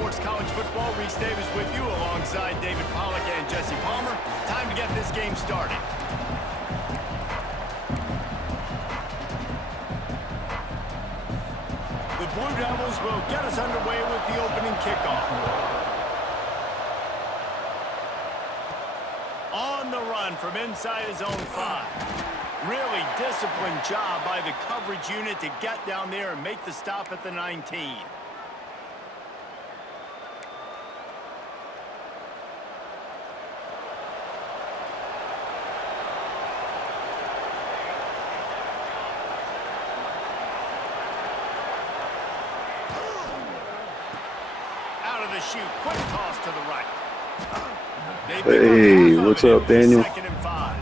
Sports College Football. Reese Davis with you alongside David Pollack and Jesse Palmer. Time to get this game started. The Blue Devils will get us underway with the opening kickoff. On the run from inside his own 5. Really disciplined job by the coverage unit to get down there and make the stop at the 19. Out of the chute, quick toss to the right. Hey, what's up, Daniel? Second and 5.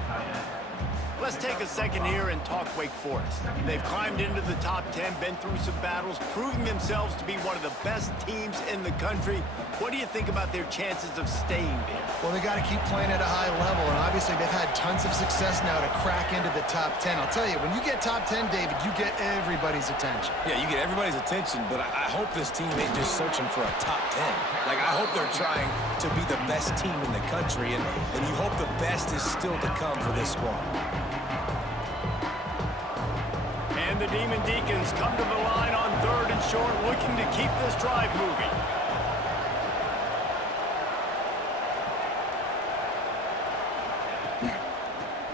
Let's take a second here and talk Wake Forest. They've climbed into the top 10, been through some battles, proving themselves to be one of the best teams in the country. What do you think about their chances of staying there? Well, they got to keep playing at a high level, and obviously they've had tons of success now to crack into the top 10. I'll tell you, when you get top 10, David, you get everybody's attention. Yeah, you get everybody's attention, but I hope this team ain't just searching for a top 10. Like, I hope they're trying to be the best team in the country, and you hope the best is still to come for this squad. And the Demon Deacons come to the line on 3rd and short, looking to keep this drive moving.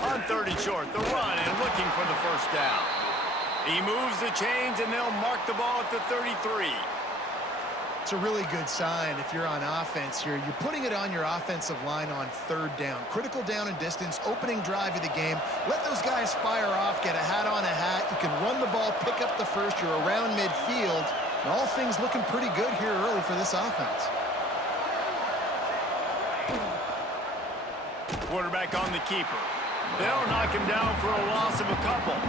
On 3rd and short, the run and looking for the first down. He moves the chains and they'll mark the ball at the 33. It's a really good sign if you're on offense here. You're putting it on your offensive line on 3rd down. Critical down and distance, opening drive of the game. Let those guys fire off, get a hat on a hat. You can run the ball, pick up the first. You're around midfield. And all things looking pretty good here early for this offense. Quarterback on the keeper. They'll knock him down for a loss of a couple.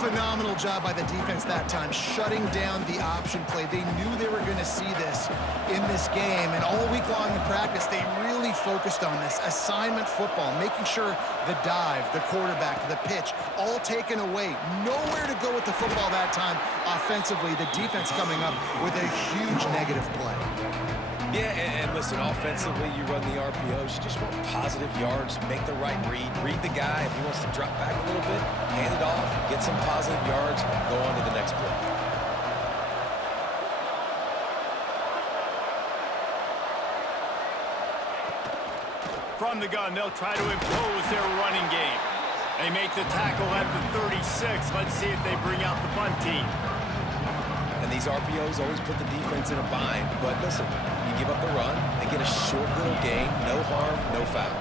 Phenomenal job by the defense that time, shutting down the option play. They knew they were going to see this in this game, and all week long in practice, they really focused on this assignment football, making sure the dive, the quarterback, the pitch, all taken away. Nowhere to go with the football that time offensively. The defense coming up with a huge negative play. Yeah, and listen, offensively, you run the RPOs. You just want positive yards, make the right read. Read the guy. If he wants to drop back a little bit, hand it off, get some positive yards, go on to the next play. From the gun, they'll try to impose their running game. They make the tackle at the 36. Let's see if they bring out the punt team. And these RPOs always put the defense in a bind. But listen, you give up the run, they get a short little gain, no harm, no foul.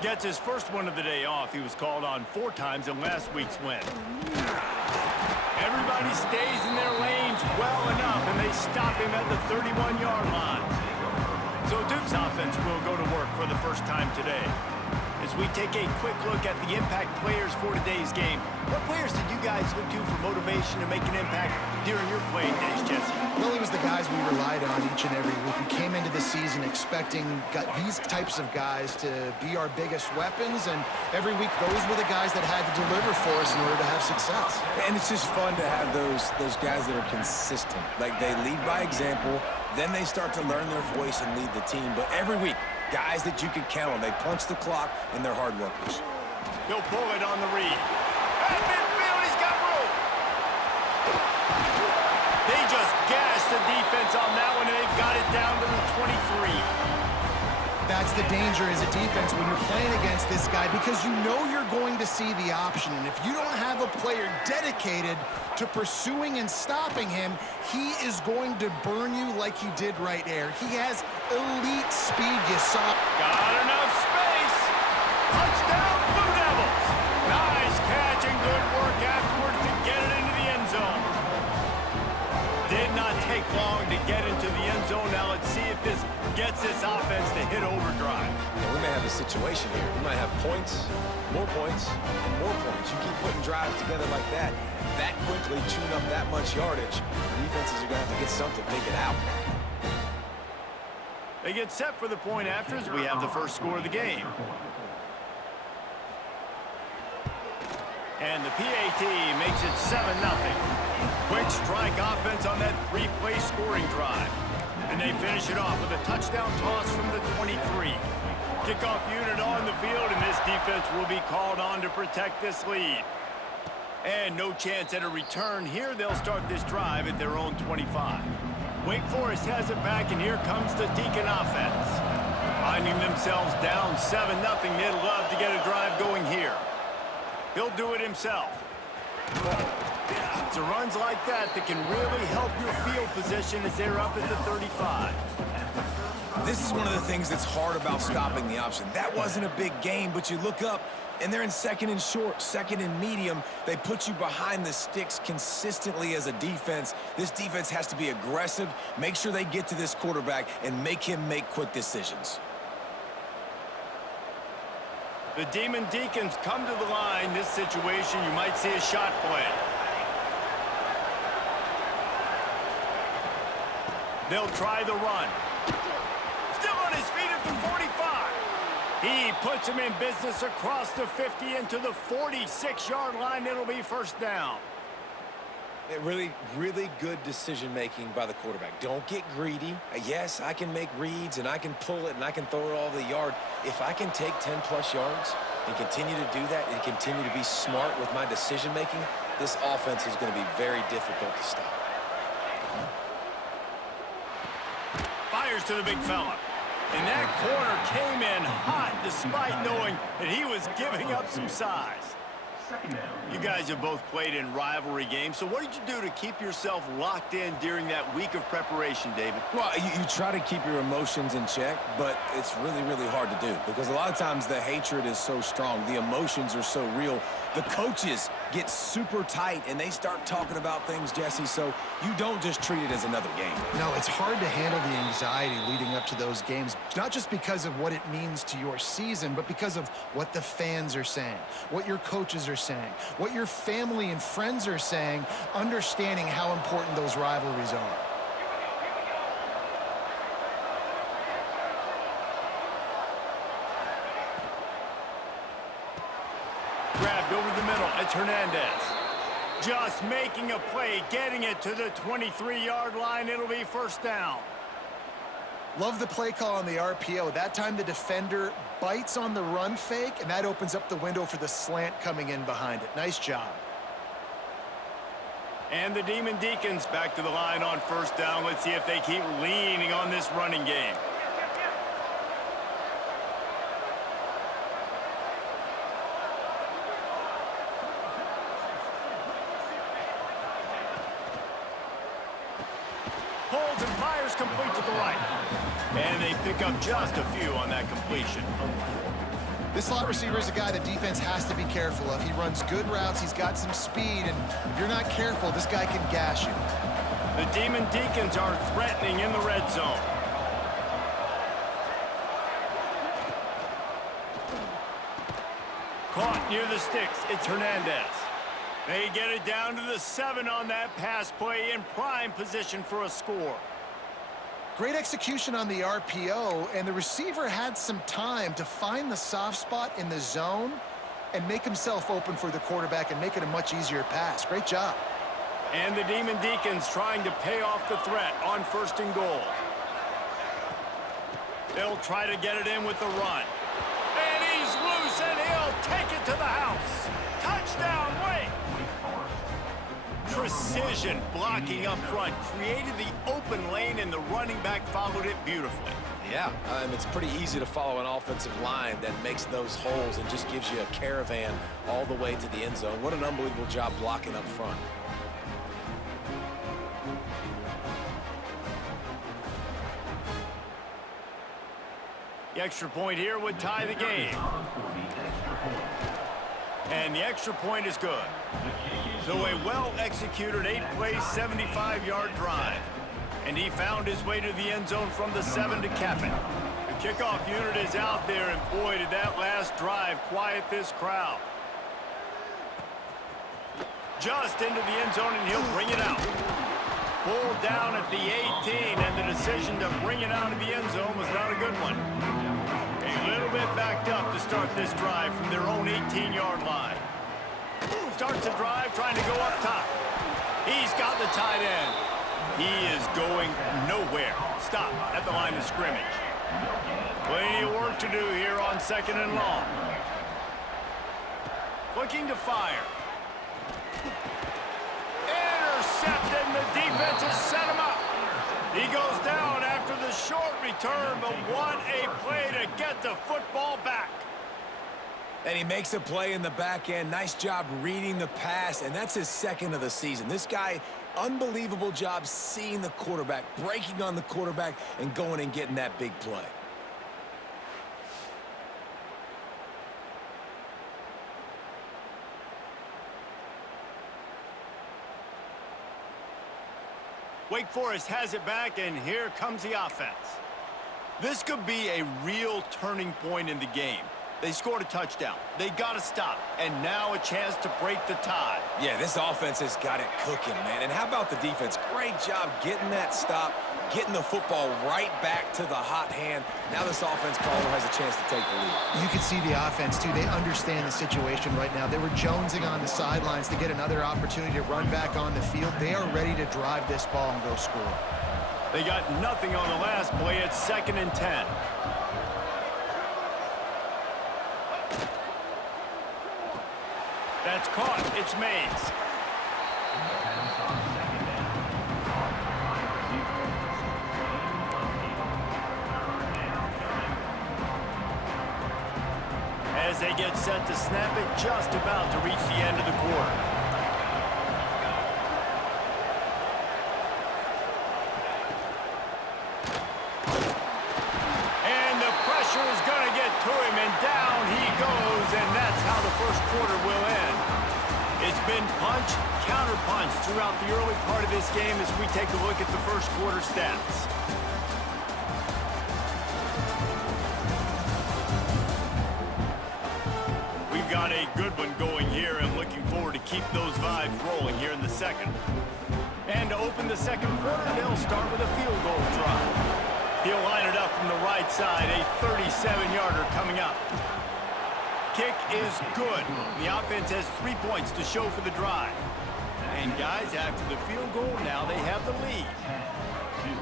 Gets his first one of the day off. He was called on 4 times in last week's win. Everybody stays in their lanes well enough, and they stop him at the 31-yard line. So Duke's offense will go to work for the first time today. As we take a quick look at the impact players for today's game, what players did you guys look to for motivation to make an impact during your playing days, Jesse? Well, it was the guys we relied on each and every week. We came into the season expecting these types of guys to be our biggest weapons, and every week those were the guys that had to deliver for us in order to have success. And it's just fun to have those guys that are consistent. Like, they lead by example, then they start to learn their voice and lead the team. But every week, guys that you can count on. They punch the clock, and they're hard workers. He'll pull it on the read. At midfield, he's got room. They just gashed the defense on that one, and they've got it down to the 23. That's the danger as a defense when you're playing against this guy, because you know you're going to see the option. And if you don't have a player dedicated to pursuing and stopping him, he is going to burn you like he did right there. He has elite speed, you saw. Got enough space. Touchdown, Blue Devils. Nice catch and good work afterwards to get it into the end zone. Did not take long to get into the end zone. Now let's see if this gets this offense to hit overdrive. Yeah, we may have a situation here. We might have points, and more points. You keep putting drives together like that quickly, tune up that much yardage, defenses are going to have to get something figured out. They get set for the point after as we have the first score of the game. And the PAT makes it 7-0. Quick strike offense on that three-play scoring drive. And they finish it off with a touchdown toss from the 23. Kickoff unit on the field, and this defense will be called on to protect this lead. And no chance at a return here. They'll start this drive at their own 25. Wake Forest has it back, and here comes the Deacon offense. Finding themselves down 7-0, they'd love to get a drive going here. He'll do it himself. It's runs like that can really help your field position as they're up at the 35. This is one of the things that's hard about stopping the option. That wasn't a big gain, but you look up, and they're in second and short, second and medium. They put you behind the sticks consistently as a defense. This defense has to be aggressive, make sure they get to this quarterback, and make him make quick decisions. The Demon Deacons come to the line. This situation, you might see a shot play. They'll try the run. Still on his feet at the 45. He puts him in business across the 50 into the 46-yard line. It'll be first down. Really, really good decision-making by the quarterback. Don't get greedy. Yes, I can make reads, and I can pull it, and I can throw it all over the yard. If I can take 10-plus yards and continue to do that and continue to be smart with my decision-making, this offense is going to be very difficult to stop. Fires to the big fella. And that corner came in hot despite knowing that he was giving up some size. You guys have both played in rivalry games, so what did you do to keep yourself locked in during that week of preparation, David? Well, you try to keep your emotions in check, but it's really, really hard to do because a lot of times the hatred is so strong. The emotions are so real. The coaches get super tight, and they start talking about things, Jesse, so you don't just treat it as another game. No, it's hard to handle the anxiety leading up to those games, not just because of what it means to your season, but because of what the fans are saying, what your coaches are saying, what your family and friends are saying, understanding how important those rivalries are. Grabbed over the middle. It's Hernandez. Just making a play, getting it to the 23-yard line. It'll be first down. Love the play call on the RPO. That time the defender bites on the run fake, and that opens up the window for the slant coming in behind it. Nice job. And the Demon Deacons back to the line on first down. Let's see if they keep leaning on this running game. Holds and fires complete to the right. And they pick up just a few on that completion. This slot receiver is a guy the defense has to be careful of. He runs good routes, he's got some speed, and if you're not careful, this guy can gash you. The Demon Deacons are threatening in the red zone. Caught near the sticks, it's Hernandez. They get it down to the 7 on that pass play in prime position for a score. Great execution on the RPO, and the receiver had some time to find the soft spot in the zone and make himself open for the quarterback and make it a much easier pass. Great job. And the Demon Deacons trying to pay off the threat on first and goal. They'll try to get it in with the run. And he's loose, and he'll take it to the house. Touchdown, Wake! Precision blocking up front created the open lane, and the running back followed it beautifully. Yeah, it's pretty easy to follow an offensive line that makes those holes and just gives you a caravan all the way to the end zone. What an unbelievable job blocking up front. The extra point here would tie the game. And the extra point is good. So a well-executed 8-play, 75-yard drive. And he found his way to the end zone from the 7 to cap it. The kickoff unit is out there, and boy, did that last drive quiet this crowd. Just into the end zone, and he'll bring it out. Pulled down at the 18, and the decision to bring it out of the end zone was not a good one. A little bit backed up to start this drive from their own 18-yard line. Starts the drive trying to go up top. He's got the tight end. He is going nowhere. Stop at the line of scrimmage. Plenty of work to do here on 2nd and long. Looking to fire. Intercepted, and the defense has set him up. He goes down after the short return, but what a play to get the football back. And he makes a play in the back end. Nice job reading the pass, and that's his 2nd of the season. This guy, unbelievable job seeing the quarterback, breaking on the quarterback, and going and getting that big play. Wake Forest has it back, and here comes the offense. This could be a real turning point in the game. They scored a touchdown. They got to stop, and now a chance to break the tie. Yeah, this offense has got it cooking, man. And how about the defense? Great job getting that stop, getting the football right back to the hot hand. Now this offense probably has a chance to take the lead. You can see the offense, too. They understand the situation right now. They were jonesing on the sidelines to get another opportunity to run back on the field. They are ready to drive this ball and go score. They got nothing on the last play. It's 2nd and 10. That's caught. It's Mays. As they get set to snap it, just about to reach the end of the quarter. And the pressure is going to get to him, and down he goes, and that's how the first quarter will end. It's been punch, counter-punch throughout the early part of this game as we take a look at the first quarter stats. We've got a good one going here and looking forward to keep those vibes rolling here in the second. And to open the second quarter, they'll start with a field goal drive. He'll line it up from the right side, a 37-yarder coming up. Kick is good. The offense has 3 points to show for the drive. And guys, after the field goal, now they have the lead.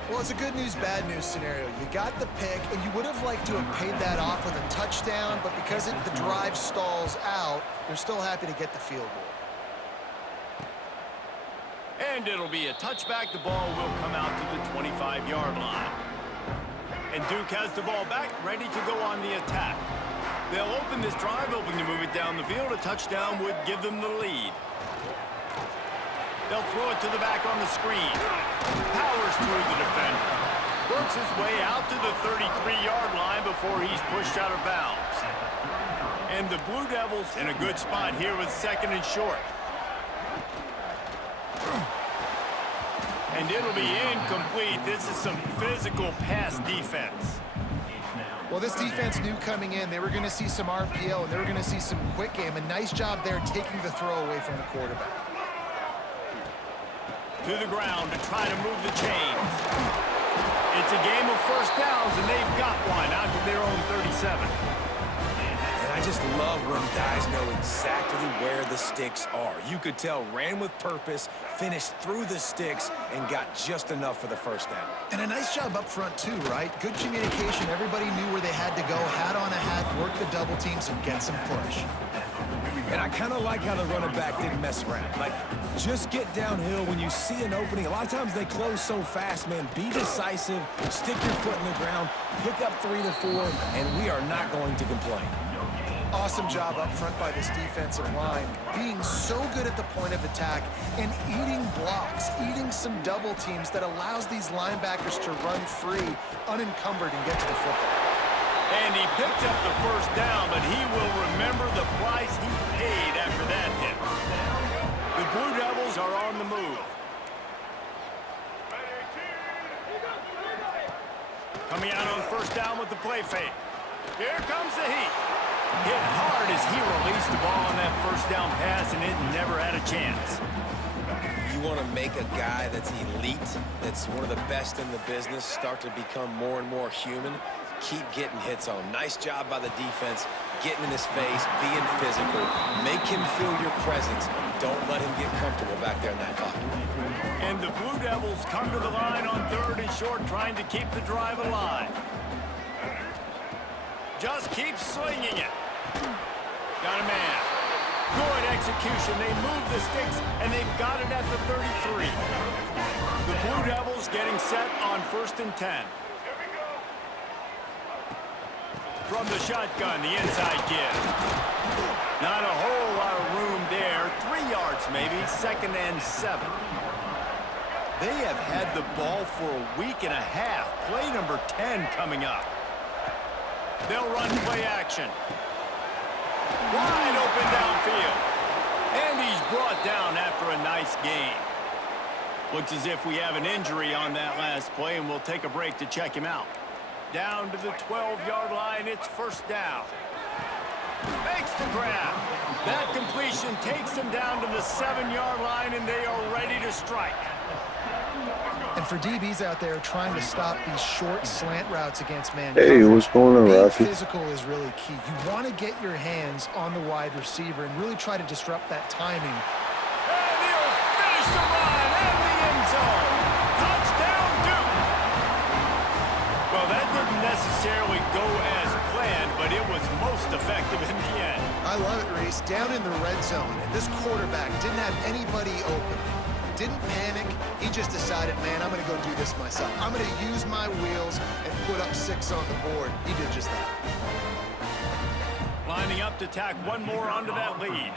Well, it's a good news, bad news scenario. You got the pick, and you would have liked to have paid that off with a touchdown, but because the drive stalls out, they're still happy to get the field goal. And it'll be a touchback. The ball will come out to the 25-yard line. And Duke has the ball back, ready to go on the attack. They'll open this drive, hoping to move it down the field. A touchdown would give them the lead. They'll throw it to the back on the screen. Powers through the defender. Works his way out to the 33-yard line before he's pushed out of bounds. And the Blue Devils in a good spot here with 2nd and short. And it'll be incomplete. This is some physical pass defense. Well, this defense knew coming in they were going to see some RPO, and they were going to see some quick game. A nice job there taking the throw away from the quarterback. To the ground to try to move the chains. It's a game of first downs, and they've got one out to their own 37. And I just love when guys know exactly where the sticks are. You could tell ran with purpose, finished through the sticks, and got just enough for the first down. And a nice job up front, too, right? Good communication. Everybody knew where they had to go, hat on a hat, work the double teams, and get some push. And I kind of like how the running back didn't mess around. Like, just get downhill when you see an opening. A lot of times they close so fast, man. Be decisive, stick your foot in the ground, pick up 3 to 4, and we are not going to complain. Awesome job up front by this defensive line, being so good at the point of attack and eating blocks, eating some double teams that allows these linebackers to run free, unencumbered, and get to the football. And he picked up the first down, but he will remember the price he paid after that hit. The Blue Devils are on the move. Coming out on first down with the play fake. Here comes the heat. Hit hard as he released the ball on that first down pass, and it never had a chance. You want to make a guy that's elite, that's one of the best in the business, start to become more and more human. keep getting hits on him. Nice job by the defense, getting in his face, being physical. Make him feel your presence. Don't let him get comfortable back there in that pocket. And the Blue Devils come to the line on 3rd and short, trying to keep the drive alive. Just keep slinging it. Got a man. Good execution. They move the sticks, and they've got it at the 33. The Blue Devils getting set on 1st and 10. From the shotgun, the inside give. Not a whole lot of room there. 3 yards maybe, 2nd and 7. They have had the ball for a week and a half. Play number 10 coming up. They'll run play action. Wide open downfield. And he's brought down after a nice gain. Looks as if we have an injury on that last play, and we'll take a break to check him out. Down to the 12-yard line, it's 1st down. Makes the grab. That completion takes them down to the 7-yard line, and they are ready to strike. And for DBs out there trying to stop these short slant routes against man Hey, coverage, what's going on, being Rocky? physical is really key. You want to get your hands on the wide receiver and really try to disrupt that timing. And he'll finish the run in the end zone. Touchdown, Duke. Well, that didn't necessarily go as planned, but it was most effective in the end. I love it, Reese. Down in the red zone, and this quarterback didn't have anybody open. Didn't panic. He just decided, man, I'm going to go do this myself. I'm going to use my wheels and put up 6 on the board. He did just that. Lining up to tack one more onto that lead.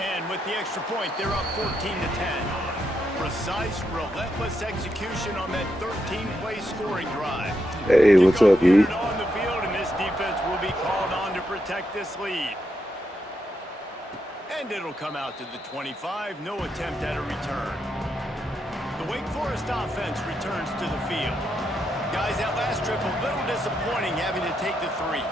And with the extra point, they're up 14-10. Precise, relentless execution on that 13-play scoring drive. Hey, what's up, E? On the field, and this defense will be called on to protect this lead. And it'll come out to the 25. No attempt at a return. The Wake Forest offense returns to the field. Guys, that last trip a little disappointing having to take the 3.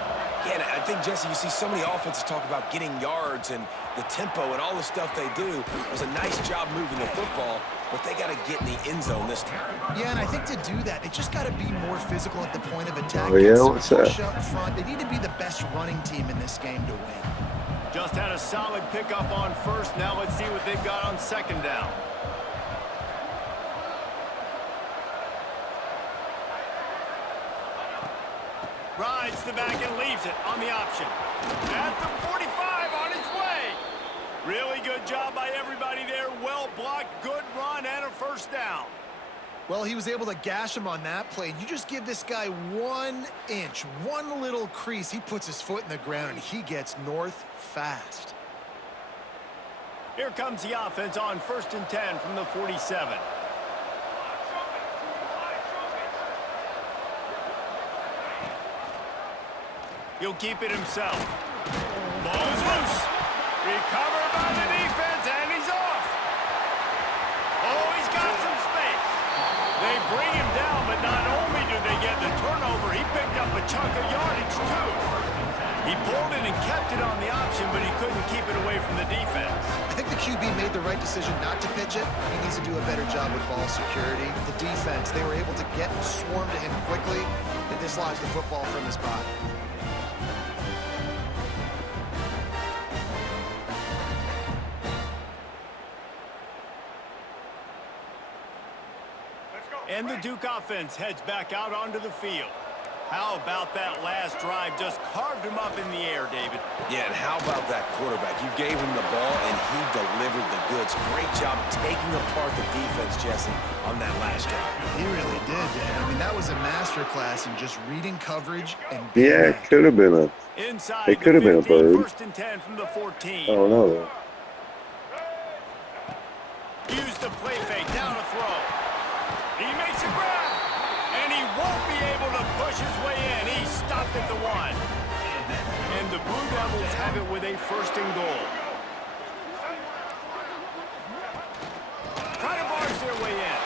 Yeah, and I think, Jesse, you see so many offenses talk about getting yards and the tempo and all the stuff they do. It was a nice job moving the football, but they got to get in the end zone this time. Yeah, and I think to do that, they just got to be more physical at the point of attack. Oh, yeah? Get some What's that? push up front. They need to be the best running team in this game to win. Just had a solid pickup on 1st. Now let's see what they've got on 2nd down. Rides the back and leaves it on the option. At the 45 on his way. Really good job by everybody there. Well blocked, good run, and a 1st down. Well, he was able to gash him on that play. You just give this guy 1 inch, one little crease. He puts his foot in the ground, and he gets north fast. Here comes the offense on 1st and 10 from the 47. He'll keep it himself. Ball's loose. Recovered by the defense, and he's off. Oh, he's got some space. They bring him down, but not only do they get the turnover, he picked up a chunk of yardage, too. He pulled it and kept it on the option, but he couldn't keep it away from the defense. I think the QB made the right decision not to pitch it. He needs to do a better job with ball security. The defense, they were able to get and swarm to him quickly and dislodge the football from his body. And the Duke offense heads back out onto the field. How about that last drive? Just carved him up in the air, David. Yeah, and how about that quarterback? You gave him the ball, and he delivered the goods. Great job taking apart the defense, Jesse, on that last drive. He really did, Dan. I mean, that was a masterclass in just reading coverage and Yeah, it could have been a. Inside It could have been a bird. 1st and 10 from the 14. I don't know. Use the play fake, down to throw. He makes a grab, and he won't be able to push his way in. He stopped at the 1. And the Blue Devils have it with a 1st and goal. Try to barge their way in.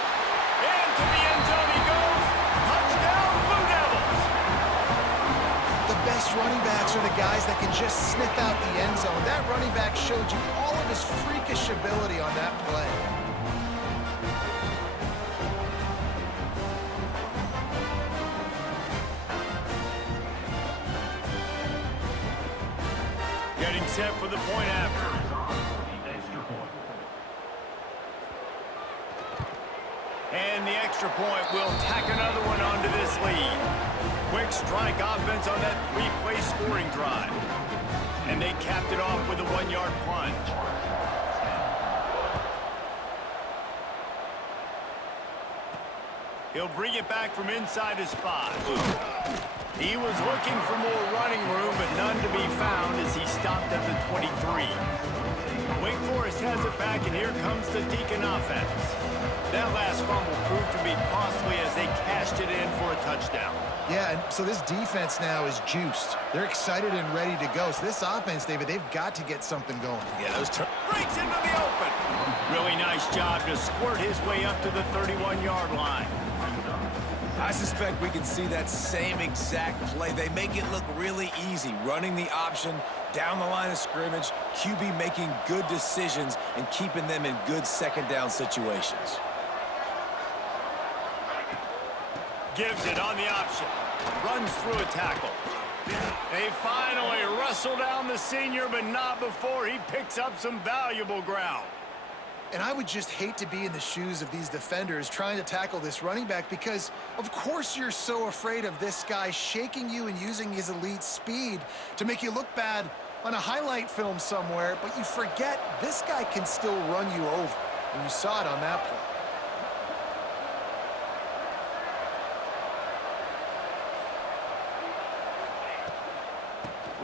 Into the end zone he goes. Touchdown, Blue Devils. The best running backs are the guys that can just sniff out the end zone. That running back showed you all of his freakish ability on that play. set for the point after. And the extra point will tack another one onto this lead. Quick strike offense on that three-play scoring drive. And they capped it off with a one-yard plunge. He'll bring it back from inside his 5. He was looking for more running room, but none to be found as he stopped at the 23. Wake Forest has it back, and here comes the Deacon offense. That last fumble proved to be costly as they cashed it in for a touchdown. Yeah, and so this defense now is juiced. They're excited and ready to go. So this offense, David, they've got to get something going. Yeah, those breaks into the open. Really nice job to squirt his way up to the 31-yard line. I suspect we can see that same exact play. They make it look really easy, running the option down the line of scrimmage, QB making good decisions and keeping them in good second down situations. Gives it on the option. Runs through a tackle. They finally wrestle down the senior, but not before he picks up some valuable ground. And I would just hate to be in the shoes of these defenders trying to tackle this running back because, of course, you're so afraid of this guy shaking you and using his elite speed to make you look bad on a highlight film somewhere, but you forget this guy can still run you over. And you saw it on that play.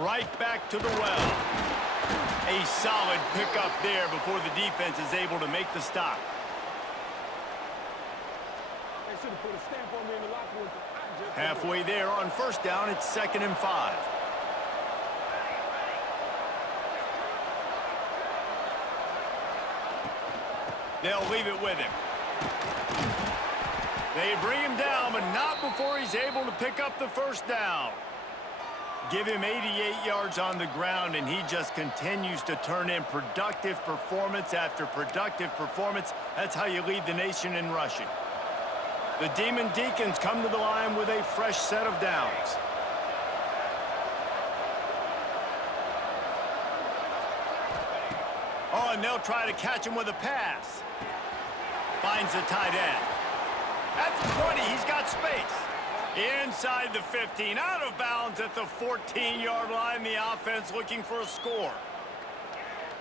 Right back to the well. A solid pickup there before the defense is able to make the stop. Halfway there on first down, it's 2nd and 5. They'll leave it with him. They bring him down, but not before he's able to pick up the first down. Give him 88 yards on the ground, and he just continues to turn in productive performance after productive performance. That's how you lead the nation in rushing. The Demon Deacons come to the line with a fresh set of downs. Oh, and they'll try to catch him with a pass. Finds the tight end. At the 20, he's got space. Inside the 15, out of bounds at the 14-yard line. The offense looking for a score.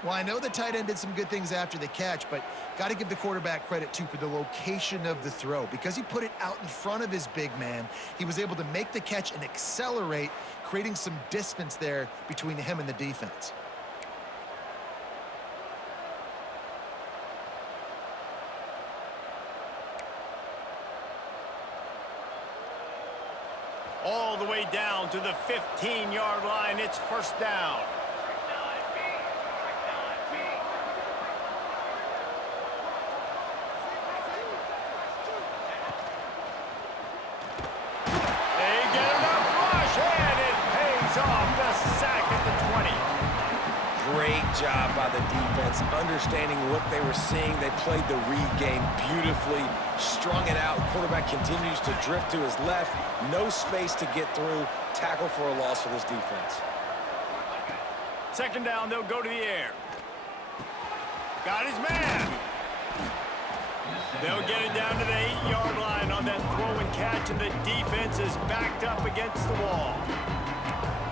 Well, I know the tight end did some good things after the catch, but got to give the quarterback credit, too, for the location of the throw. Because he put it out in front of his big man, he was able to make the catch and accelerate, creating some distance there between him and the defense. All the way down to the 15-yard line. It's first down. They get enough rush, and it pays off. The sack at the 20. Great job by the defense, understanding what they were seeing. They played the read game beautifully, strung it out. Quarterback continues to drift to his left. No space to get through. Tackle for a loss for this defense. 2nd down, they'll go to the air. Got his man. They'll get it down to the 8-yard line on that throw and catch, and the defense is backed up against the wall.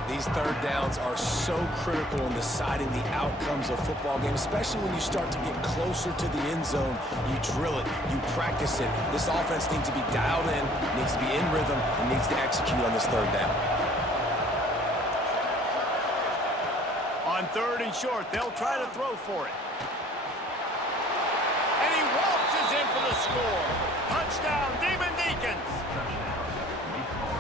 These third downs are so critical in deciding the outcomes of football games, especially when you start to get closer to the end zone. You drill it, you practice it. This offense needs to be dialed in, needs to be in rhythm, and needs to execute on this third down. On 3rd and short, they'll try to throw for it. And he waltzes in for the score. Touchdown, Demon Deacons.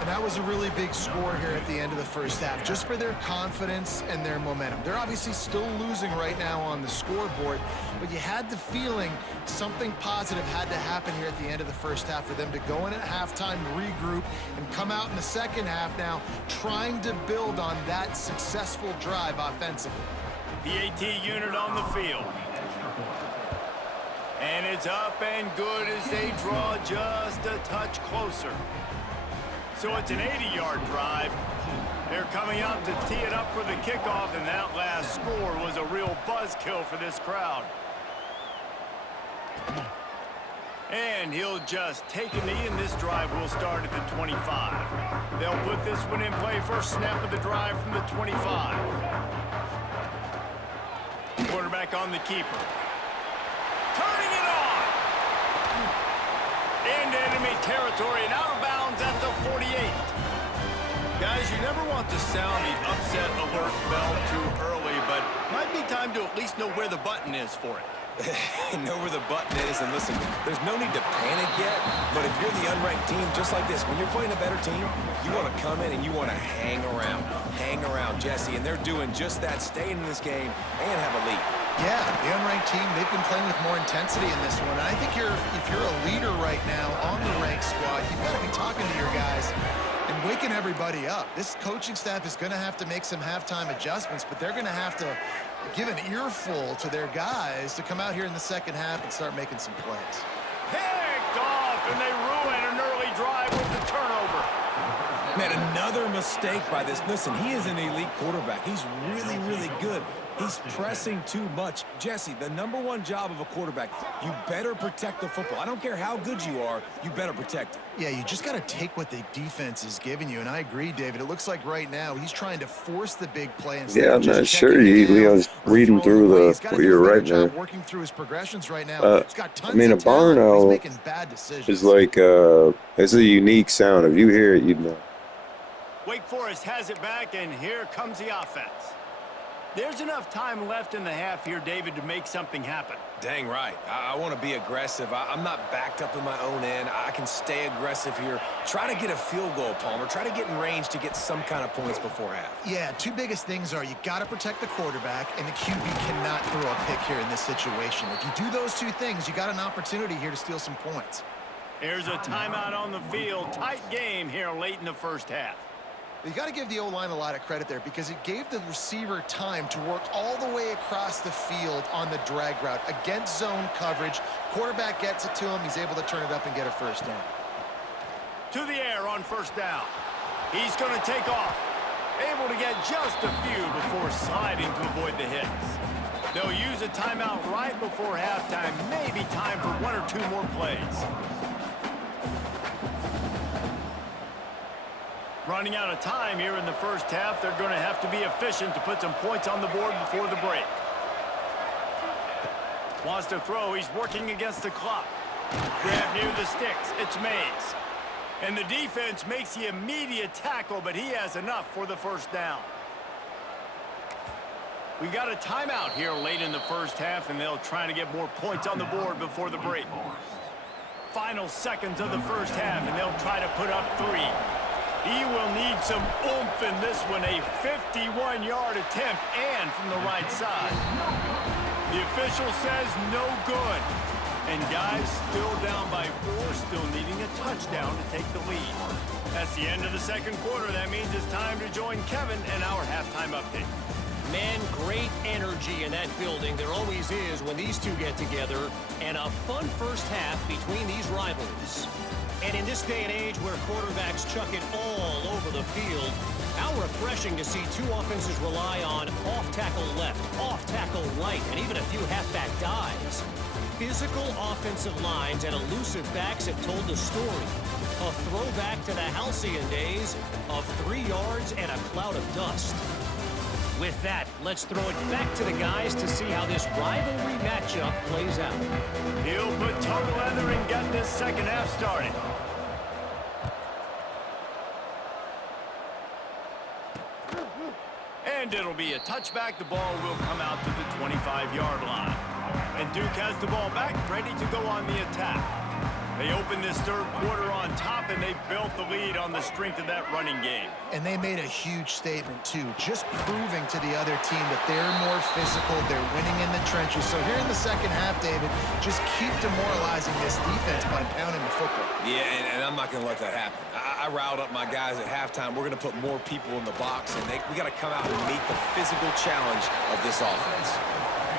And that was a really big score here at the end of the first half, just for their confidence and their momentum. They're obviously still losing right now on the scoreboard, but you had the feeling something positive had to happen here at the end of the first half for them to go in at halftime, regroup, and come out in the second half now trying to build on that successful drive offensively. PAT unit on the field. And it's up and good as they draw just a touch closer. So it's an 80-yard drive. They're coming out to tee it up for the kickoff, and that last score was a real buzzkill for this crowd. And he'll just take a knee, and this drive will start at the 25. They'll put this one in play. First snap of the drive from the 25. Quarterback on the keeper. Turning it on! Into enemy territory and out of bounds at the 48. Guys, you never want to sound the upset alert bell too early, but might be time to at least know where the button is for it. Know where the button is, and listen, there's no need to panic yet, but if you're the unranked team, just like this, when you're playing a better team, you want to come in and you want to hang around Jesse, and they're doing just that, staying in this game and have a lead. Yeah, the unranked team, they've been playing with more intensity in this one. And I think if you're a leader right now on the ranked squad, you've got to be talking to your guys and waking everybody up. This coaching staff is going to have to make some halftime adjustments, but they're going to have to give an earful to their guys to come out here in the second half and start making some plays. Picked off, and they ruin an early drive with the turnover. Man, another mistake by this. Listen, he is an elite quarterback. He's really, really good. He's pressing too much. Jesse, the #1 job of a quarterback, you better protect the football. I don't care how good you are, you better protect it. Yeah, you just got to take what the defense is giving you, and I agree, David. It looks like right now he's trying to force the big play. Yeah, I'm not sure. Leon's reading through what you're right now. Working through his progressions right now. He's got tons I mean, a of talent, barn but he's owl making bad decisions. is like, it's a unique sound. If you hear it, you know. Wake Forest has it back, and here comes the offense. There's enough time left in the half here, David, to make something happen. Dang right. I want to be aggressive. I'm not backed up in my own end. I can stay aggressive here. Try to get a field goal, Palmer. Try to get in range to get some kind of points before half. Yeah, two biggest things are you got to protect the quarterback, and the QB cannot throw a pick here in this situation. If you do those two things, you got an opportunity here to steal some points. Here's a timeout on the field. Tight game here late in the first half. You got to give the O-line a lot of credit there because it gave the receiver time to work all the way across the field on the drag route against zone coverage. Quarterback gets it to him. He's able to turn it up and get a first down. To the air on first down. He's going to take off. Able to get just a few before sliding to avoid the hits. They'll use a timeout right before halftime. Maybe time for one or two more plays. Running out of time here in the first half. They're going to have to be efficient to put some points on the board before the break. Wants to throw. He's working against the clock. Grab near the sticks. It's Mays. And the defense makes the immediate tackle, but he has enough for the first down. We got a timeout here late in the first half, and they'll try to get more points on the board before the break. Final seconds of the first half, and they'll try to put up 3. He will need some oomph in this one, a 51-yard attempt, and from the right side. The official says no good. And guys, still down by 4, still needing a touchdown to take the lead. That's the end of the second quarter. That means it's time to join Kevin and our halftime update. Man, great energy in that building. There always is when these two get together. And a fun first half between these rivals. And in this day and age where quarterbacks chuck it all over the field, how refreshing to see two offenses rely on off-tackle left, off-tackle right, and even a few halfback dives. Physical offensive lines and elusive backs have told the story. A throwback to the halcyon days of 3 yards and a cloud of dust. With that, let's throw it back to the guys to see how this rivalry matchup plays out. He'll put toe to leather and get this second half started. And it'll be a touchback. The ball will come out to the 25-yard line. And Duke has the ball back, ready to go on the attack. They opened this third quarter on top, and they built the lead on the strength of that running game. And they made a huge statement, too, just proving to the other team that they're more physical, they're winning in the trenches. So here in the second half, David, just keep demoralizing this defense by pounding the football. Yeah, and I'm not going to let that happen. I riled up my guys at halftime. We're going to put more people in the box, and we got to come out and meet the physical challenge of this offense.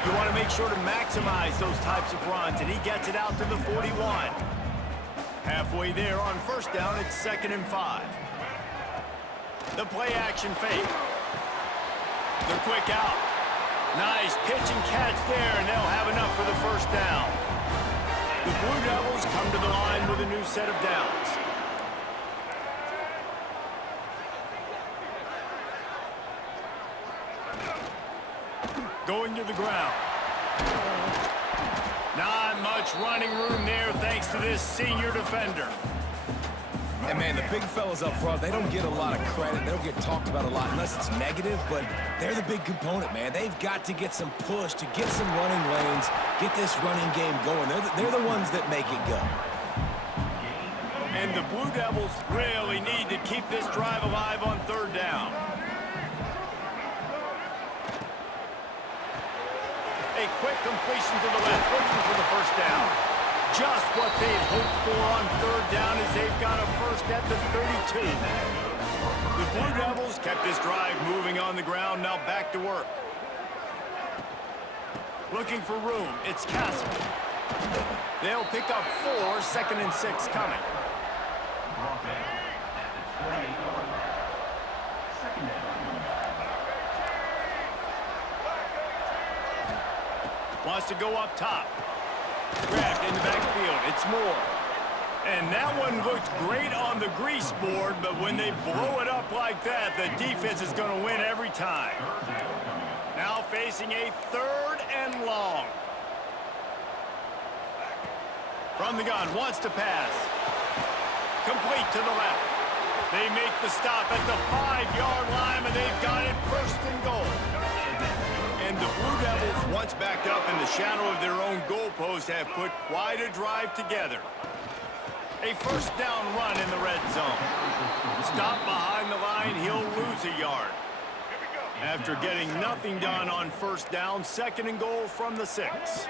You want to make sure to maximize those types of runs, and he gets it out to the 41. Halfway there on first down, it's 2nd and 5. The play action fake. The quick out. Nice pitch and catch there, and they'll have enough for the first down. The Blue Devils come to the line with a new set of downs. Going to the ground. Not much running room there thanks to this senior defender. And, man, the big fellas up front, they don't get a lot of credit. They don't get talked about a lot unless it's negative, but they're the big component, man. They've got to get some push, to get some running lanes, get this running game going. They're the ones that make it go. And the Blue Devils really need to keep this drive alive on third down. A quick completion to the left, looking for the first down. Just what they'd hoped for on third down as they've got a first at the 32. The Blue Devils kept this drive moving on the ground, now back to work. Looking for room, it's Castle. They'll pick up 4, 2nd and 6 coming. Wants to go up top. Grabbed in the backfield. It's Moore. And that one looked great on the grease board, but when they blow it up like that, the defense is going to win every time. Now facing a 3rd and long. From the gun, wants to pass. Complete to the left. They make the stop at the 5-yard line, and they've got it 1st and goal. And the Blue Devils, once backed up in the shadow of their own goalpost, have put quite a drive together. A first down run in the red zone. Stop behind the line, he'll lose a yard. After getting nothing done on first down, 2nd and goal from the 6.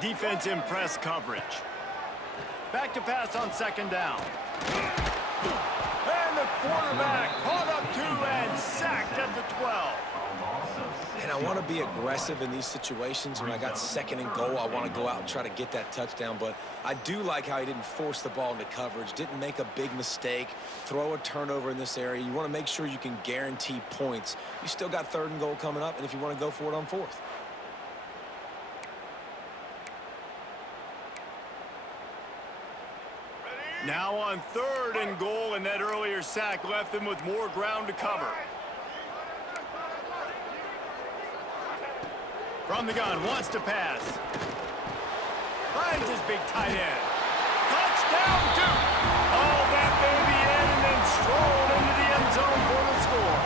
Defense in press coverage. Back to pass on 2nd down. And the quarterback caught up 2 and sacked at the 12. And I want to be aggressive in these situations. When I got 2nd and goal, I want to go out and try to get that touchdown. But I do like how he didn't force the ball into coverage, didn't make a big mistake, throw a turnover in this area. You want to make sure you can guarantee points. You still got 3rd and goal coming up, and if you want to go for it on 4th. Now on 3rd and goal, and that earlier sack left them with more ground to cover. From the gun, wants to pass. Finds his big tight end. Touchdown, Duke! Hauled that baby in and then strolled into the end zone for the score.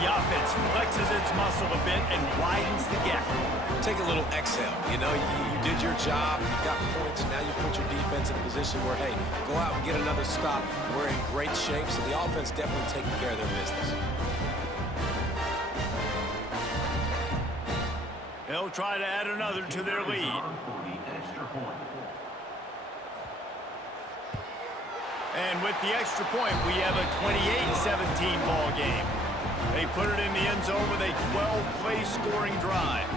The offense flexes its muscle a bit and widens the gap. Take a little exhale. You know, you did your job, you got points, now you put your defense in a position where, hey, go out and get another stop. We're in great shape, so the offense definitely taking care of their business. They'll try to add another to their lead. And with the extra point, we have a 28-17 ball game. They put it in the end zone with a 12-play scoring drive.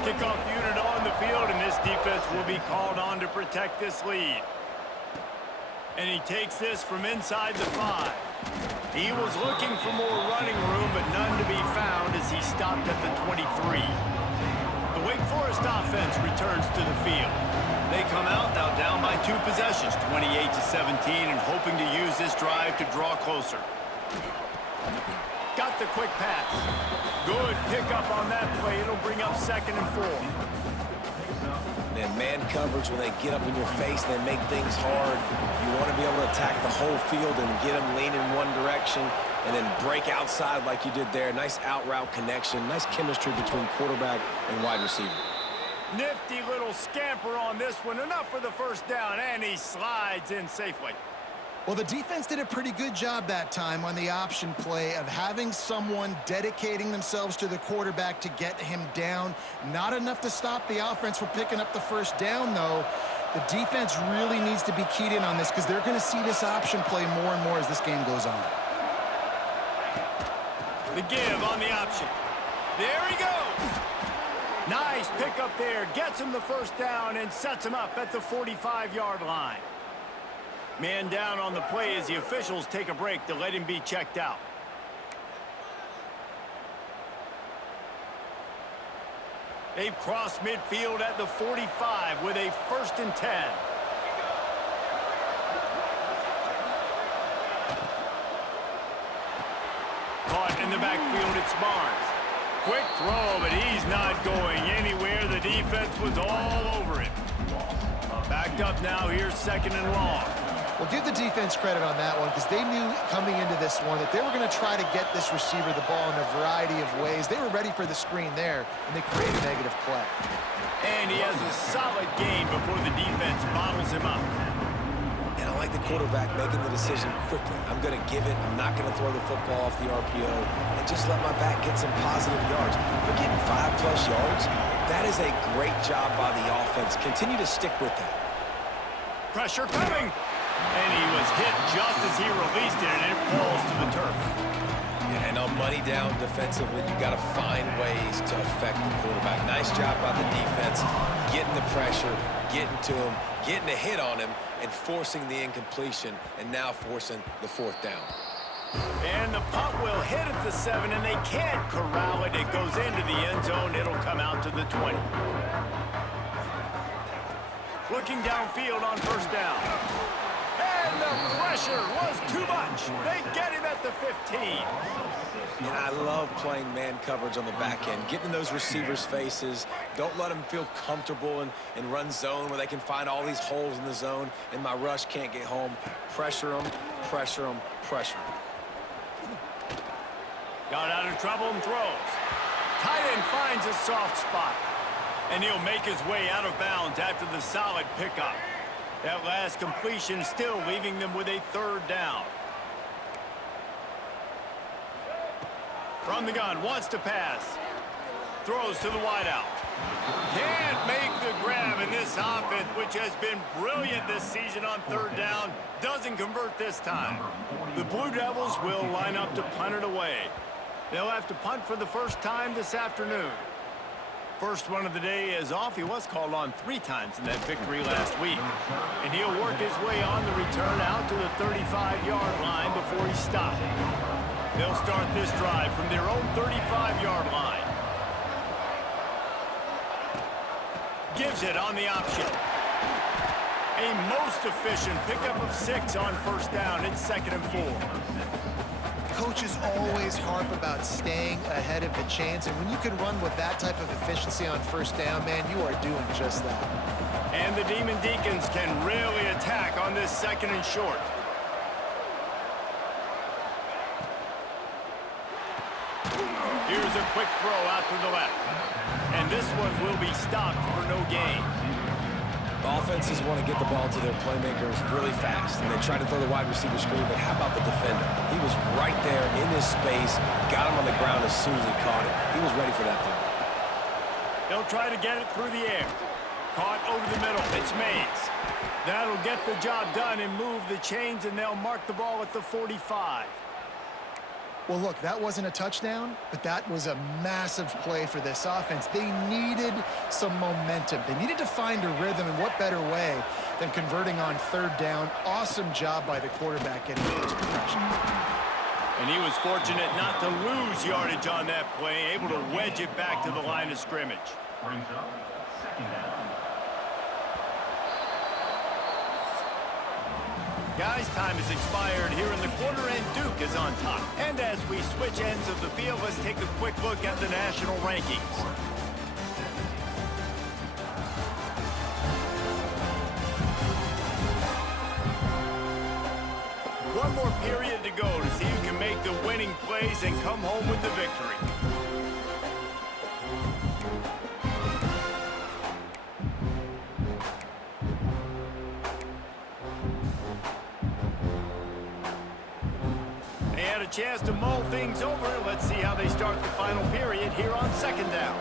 Kickoff unit on the field, and this defense will be called on to protect this lead. And he takes this from inside the 5. He was looking for more running room, but none to be found as he stopped at the 23. The Wake Forest offense returns to the field. They come out now down by 2 possessions, 28-17, and hoping to use this drive to draw closer. Got the quick pass. Good pickup on that play. It'll bring up 2nd and 4. And man coverage, when they get up in your face and they make things hard, you want to be able to attack the whole field and get them leaning one direction and then break outside like you did there. Nice out route connection, nice chemistry between quarterback and wide receiver. Nifty little scamper on this one. Enough for the first down, and he slides in safely. Well, the defense did a pretty good job that time on the option play of having someone dedicating themselves to the quarterback to get him down. Not enough to stop the offense from picking up the first down, though. The defense really needs to be keyed in on this because they're going to see this option play more and more as this game goes on. The give on the option. There he goes. Nice pickup there. Gets him the first down and sets him up at the 45-yard line. Man down on the play as the officials take a break to let him be checked out. They've crossed midfield at the 45 with a 1st and 10. Caught in the backfield, it's Barnes. Quick throw, but he's not going anywhere. The defense was all over him. Backed up now, here's 2nd and long. Well, give the defense credit on that one because they knew coming into this one that they were going to try to get this receiver the ball in a variety of ways. They were ready for the screen there, and they created a negative play. And he has a solid gain before the defense bottles him up. And I like the quarterback making the decision quickly. I'm going to give it. I'm not going to throw the football off the RPO and just let my back get some positive yards. We're getting 5+ yards. That is a great job by the offense. Continue to stick with that. Pressure coming. And he was hit just as he released it, and it falls to the turf. Yeah, and on money down defensively, you got to find ways to affect the quarterback. Nice job by the defense, getting the pressure, getting to him, getting a hit on him, and forcing the incompletion, and now forcing the 4th down. And the punt will hit at the 7, and they can't corral it. It goes into the end zone. It'll come out to the 20. Looking downfield on 1st down. And the pressure was too much. They get him at the 15. And I love playing man coverage on the back end, getting in those receivers' faces. Don't let them feel comfortable and run zone where they can find all these holes in the zone, and my rush can't get home. Pressure them, pressure them, pressure them. Got out of trouble and throws. Tight end finds a soft spot. And he'll make his way out of bounds after the solid pickup. That last completion still leaving them with a 3rd down. From the gun, wants to pass. Throws to the wideout. Can't make the grab in this offense, which has been brilliant this season on 3rd down. Doesn't convert this time. The Blue Devils will line up to punt it away. They'll have to punt for the first time this afternoon. First one of the day is off. He was called on 3 times in that victory last week. And he'll work his way on the return out to the 35-yard line before he stopped. They'll start this drive from their own 35-yard line. Gives it on the option. A most efficient pickup of 6 on 1st down. It's 2nd and 4. Coaches always harp about staying ahead of the chains, and when you can run with that type of efficiency on 1st down, man, you are doing just that. And the Demon Deacons can really attack on this 2nd and short. Here's a quick throw out to the left. And this one will be stopped for no gain. Offenses want to get the ball to their playmakers really fast, and they try to throw the wide receiver screen, but how about the defender? He was right there in his space, got him on the ground as soon as he caught it. He was ready for that play. They'll try to get it through the air. Caught over the middle. It's Mays. That'll get the job done and move the chains, and they'll mark the ball at the 45. Well, look, that wasn't a touchdown, but that was a massive play for this offense. They needed some momentum. They needed to find a rhythm, and what better way than converting on 3rd down. Awesome job by the quarterback getting first progression. And he was fortunate not to lose yardage on that play, able to wedge it back to the line of scrimmage. Brings up 2nd down. Guys, time has expired here in the quarter, and Duke is on top. And as we switch ends of the field, let's take a quick look at the national rankings. One more period to go to see who can make the winning plays and come home with the victory. They had a chance to mull things over. Let's see how they start the final period here on 2nd down.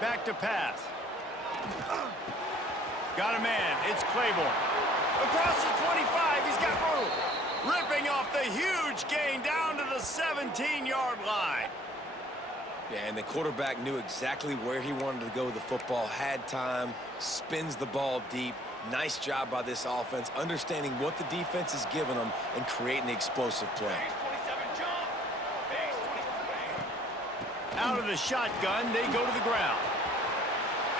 Back to pass. Got a man. It's Claiborne. Across the 25, he's got room. Ripping off the huge gain down to the 17-yard line. Yeah, and the quarterback knew exactly where he wanted to go with the football, had time, spins the ball deep, Nice job by this offense, understanding what the defense is giving them and creating the explosive play. Out of the shotgun, they go to the ground.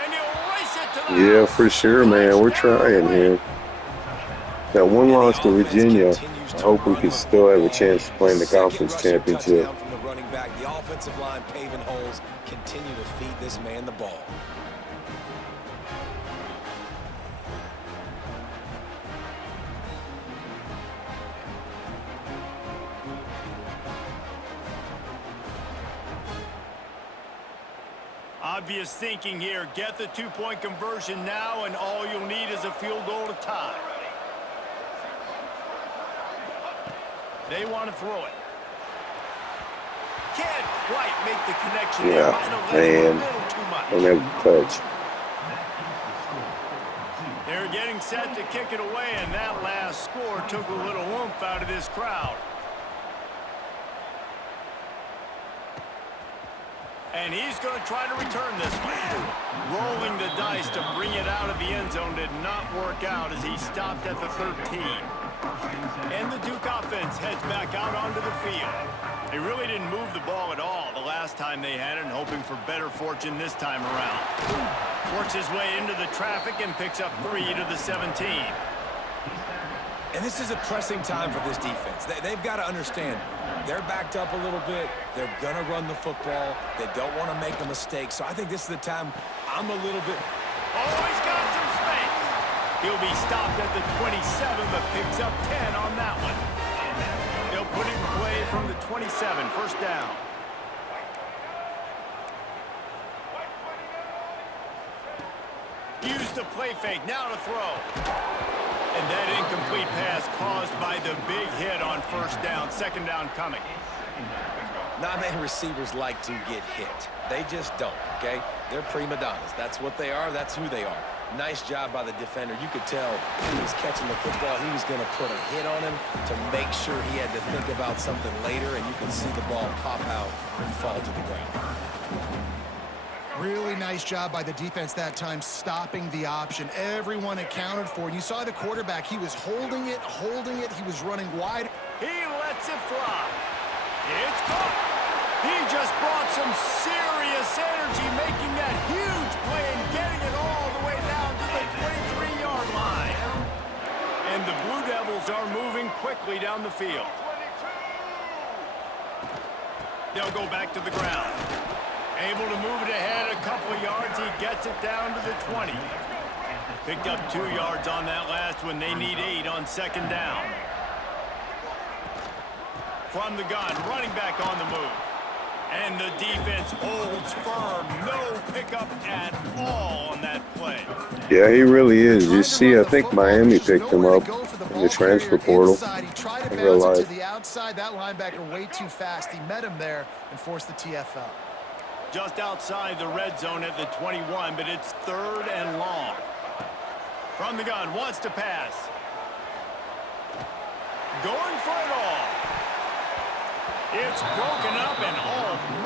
And he'll race it to the Yeah, house. for sure, man. We're trying here. That one loss to Virginia, I hope we can still have a chance to play in the conference championship. From the running back, the offensive line paving holes, continue to feed this man the ball. Obvious thinking here. Get the two-point conversion now, and all you'll need is a field goal to tie. They want to throw it. Can't quite make the connection. Yeah, man. Don't have to touch. They're getting set to kick it away, and that last score took a little oomph out of this crowd. And he's going to try to return this one. Rolling the dice to bring it out of the end zone did not work out as he stopped at the 13. And the Duke offense heads back out onto the field. They really didn't move the ball at all the last time they had it, and hoping for better fortune this time around. Works his way into the traffic and picks up 3 to the 17. And this is a pressing time for this defense. They've got to understand, they're backed up a little bit. They're going to run the football. They don't want to make a mistake. So I think this is the time I'm a little bit... Oh, he's got some space. He'll be stopped at the 27, but picks up 10 on that one. They'll put it in play from the 27, first down. Use the play fake, now to throw. And that incomplete pass caused by the big hit on first down. Second down coming. Not many receivers like to get hit. They just don't, okay? They're prima donnas. That's what they are. That's who they are. Nice job by the defender. You could tell he was catching the football. He was going to put a hit on him to make sure he had to think about something later, and you can see the ball pop out and fall to the ground. Really nice job by the defense that time, stopping the option. Everyone accounted for it. You saw the quarterback. He was holding it. He was running wide. He lets it fly. It's caught. He just brought some serious energy, making that huge play and getting it all the way down to the 23-yard line. And the Blue Devils are moving quickly down the field. They'll go back to the ground. Able to move it ahead a couple of yards. He gets it down to the 20. Picked up 2 yards on that last one. They need 8 on second down. From the gun, running back on the move. And the defense holds firm. No pickup at all on that play. Yeah, he really is. You see, I think Miami picked him up in the transfer portal. He tried to In real bounce it life. to the outside. That linebacker way too fast. He met him there and forced the TFL. Just outside the red zone at the 21, but it's 3rd and long. From the gun, wants to pass. Going for it all. It's broken up and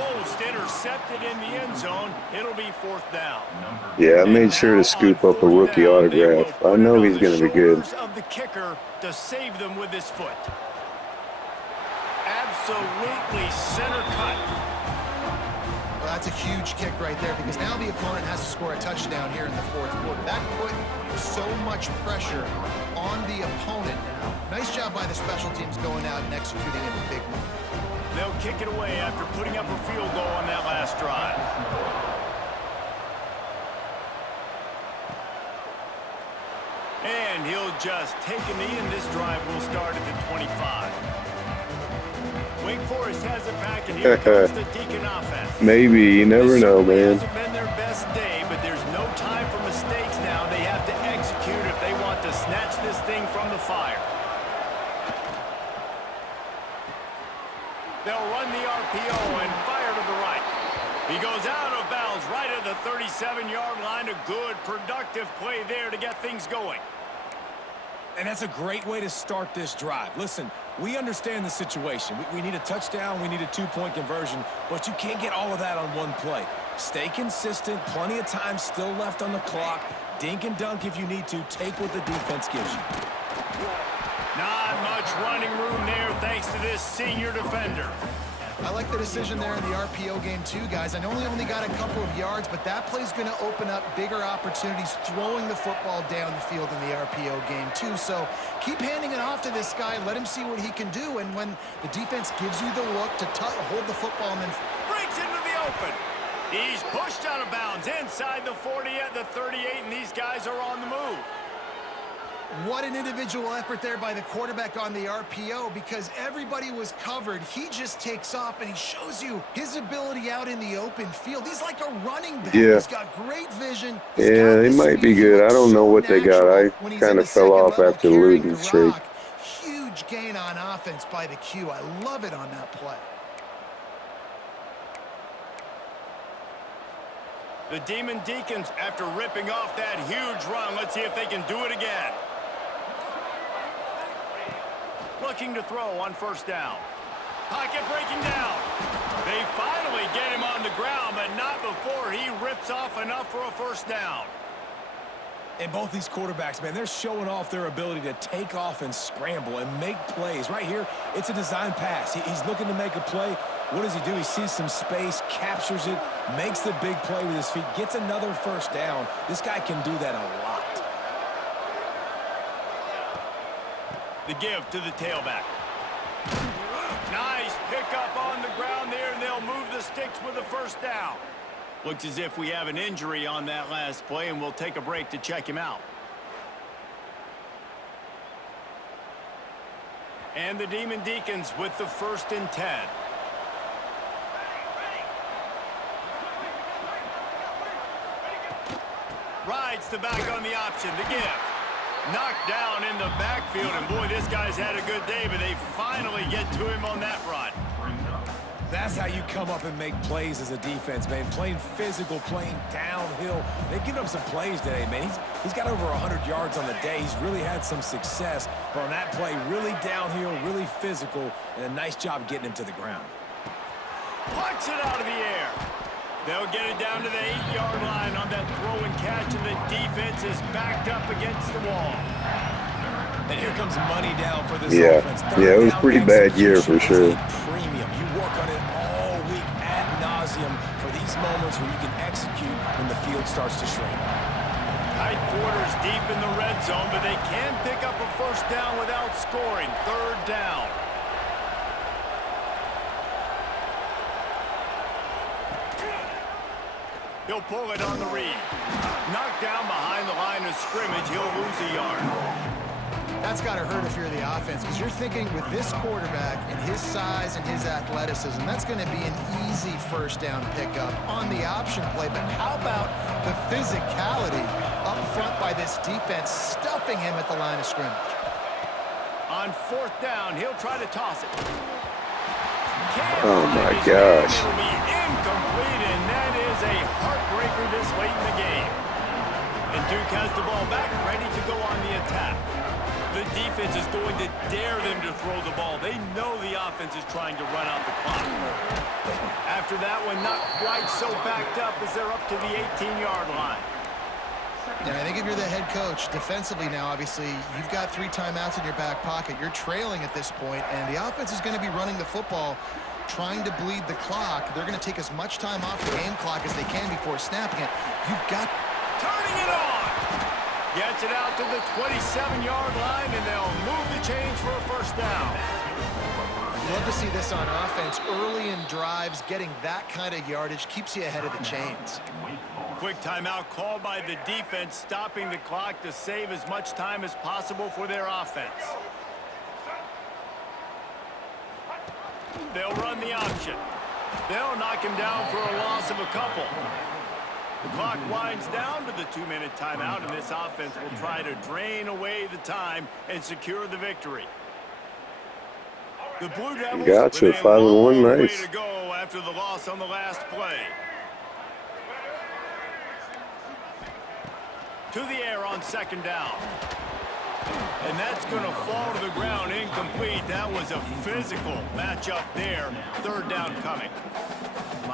almost intercepted in the end zone. It'll be 4th down. Yeah, I made sure to scoop up a rookie autograph. I know he's going to be good. Of the kicker to save them with his foot. Absolutely center cut. Well, that's a huge kick right there because now the opponent has to score a touchdown here in the 4th quarter. That put so much pressure on the opponent now. Nice job by the special teams going out and executing in the big one. They'll kick it away after putting up a field goal on that last drive. And he'll just take a knee, and this drive will start at the 25. Wake Forest has it back, and here comes the Deacon offense. Maybe. You never know, man. This hasn't been their best day, but there's no time for mistakes now. They have to execute if they want to snatch this thing from the fire. They'll run the RPO and fire to the right. He goes out of bounds right at the 37-yard line. A good, productive play there to get things going. And that's a great way to start this drive. Listen, we understand the situation. We need a touchdown. We need a 2-point conversion. But you can't get all of that on one play. Stay consistent. Plenty of time still left on the clock. Dink and dunk if you need to. Take what the defense gives you. Not much running room there thanks to this senior defender. I like the decision there in the RPO game too, guys. I know he only got a couple of yards, but that play's going to open up bigger opportunities throwing the football down the field in the RPO game too. So keep handing it off to this guy. Let him see what he can do. And when the defense gives you the look to hold the football and then Breaks into the open. He's pushed out of bounds inside the 40 at the 38, and these guys are on the move. what an individual effort there by the quarterback on the RPO, because everybody was covered. He just takes off, and he shows you his ability out in the open field. He's like a running back. Yeah. He's got great vision. Yeah, he might be good. I don't know what they got. I kind of fell off after losing the streak. Huge gain on offense by the Q. I love it on that play. The Demon Deacons, after ripping off that huge run, let's see if they can do it again. Looking to throw on first down. Pocket breaking down. They finally get him on the ground, but not before he rips off enough for a first down. And both these quarterbacks, man, they're showing off their ability to take off and scramble and make plays. Right here, it's a design pass. He's looking to make a play. What does he do? He sees some space, captures it, makes the big play with his feet, gets another first down. This guy can do that a lot. The give to the tailback. Nice pickup on the ground there, and they'll move the sticks with a first down. Looks as if we have an injury on that last play, and we'll take a break to check him out. And the Demon Deacons with the 1st and 10. Rides the back on the option, the give. Knocked down in the backfield, and boy, this guy's had a good day, but they finally get to him on that run. That's how you come up and make plays as a defense, man. Playing physical, playing downhill. They've given up some plays today, man. He's got over 100 yards on the day. He's really had some success. But on that play, really downhill, really physical, and a nice job getting him to the ground. Punch it out of the air. They'll get it down to the 8-yard line on that throw and catch, and the defense is backed up against the wall. And here comes money down for this offense. Yeah, it was a pretty bad year for sure. Premium. You work on it all week ad nauseum for these moments when you can execute when the field starts to shrink. Tight quarters deep in the red zone, but they can pick up a first down without scoring. 3rd down. He'll pull it on the read. Knocked down behind the line of scrimmage. He'll lose a yard. That's got to hurt if you're the offense, because you're thinking with this quarterback and his size and his athleticism, that's going to be an easy first down pickup on the option play. But how about the physicality up front by this defense, stuffing him at the line of scrimmage? On 4th down, he'll try to toss it. Oh my gosh. It'll be incomplete, and that is a heartbreaker this late in the game. And Duke has the ball back, ready to go on the attack. The defense is going to dare them to throw the ball. They know the offense is trying to run out the clock. After that one, not quite so backed up as they're up to the 18-yard line. And I think if you're the head coach, defensively now, obviously, you've got 3 timeouts in your back pocket. You're trailing at this point, and the offense is going to be running the football, trying to bleed the clock. They're going to take as much time off the game clock as they can before snapping it. You've got... Turning it on! Gets it out to the 27-yard line, and they'll move the chains for a first down. Love to see this on offense. Early in drives, getting that kind of yardage keeps you ahead of the chains. Quick timeout called by the defense, stopping the clock to save as much time as possible for their offense. They'll run the option. They'll knock him down for a loss of a couple. The clock winds down to the 2-minute timeout, and this offense will try to drain away the time and secure the victory. The Blue Devils Gotcha, with a 5-1, long way nice. to go after the loss on the last play. To the air on 2nd down. And that's going to fall to the ground incomplete. That was a physical matchup there. 3rd down coming.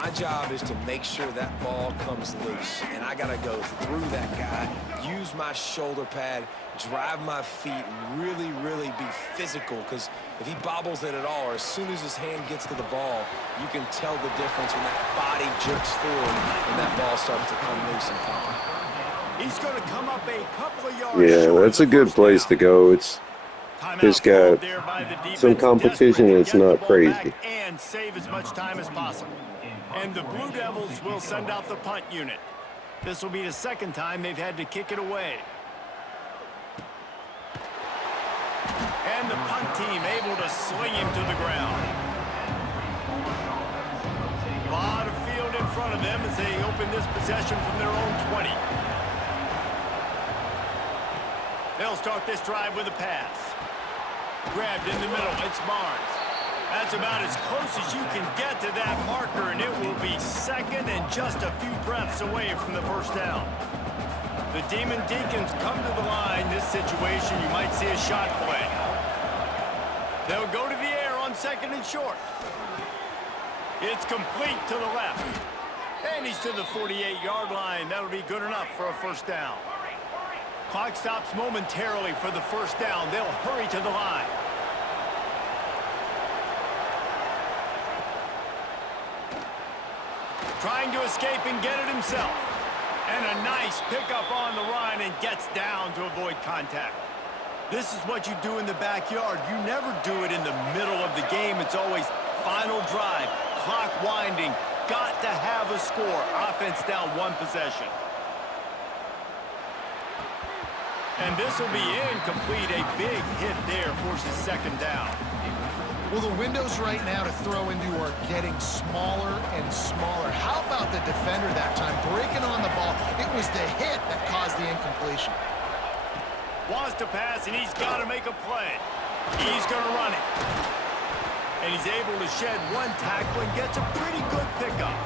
My job is to make sure that ball comes loose, and I got to go through that guy, use my shoulder pad, drive my feet, really, really be physical, because if he bobbles it at all, or as soon as his hand gets to the ball, you can tell the difference when that body jerks forward and that ball starts to come loose and pop out. He's going to come up a couple of yards. Yeah, that's a good place to go. It's got some competition. It's not crazy. And save as much time as possible. And the Blue Devils will send out the punt unit. This will be the second time they've had to kick it away. And the punt team able to sling him to the ground. A lot of field in front of them as they open this possession from their own 20. They'll start this drive with a pass. Grabbed in the middle, it's Barnes. That's about as close as you can get to that marker, and it will be second and just a few breaths away from the first down. The Demon Deacons come to the line. This situation, you might see a shot play. They'll go to the air on second and short. It's complete to the left. And he's to the 48-yard line. That'll be good enough for a first down. Clock stops momentarily for the first down. They'll hurry to the line. Trying to escape and get it himself. And a nice pickup on the run and gets down to avoid contact. This is what you do in the backyard. You never do it in the middle of the game. It's always final drive, clock winding, got to have a score. Offense down one possession. And this will be incomplete. A big hit there forces second down. Well, the windows right now to throw into are getting smaller and smaller. How about the defender that time breaking on the ball? It was the hit that caused the incompletion. Wants to pass, and he's got to make a play. He's going to run it. And he's able to shed one tackle and gets a pretty good pickup.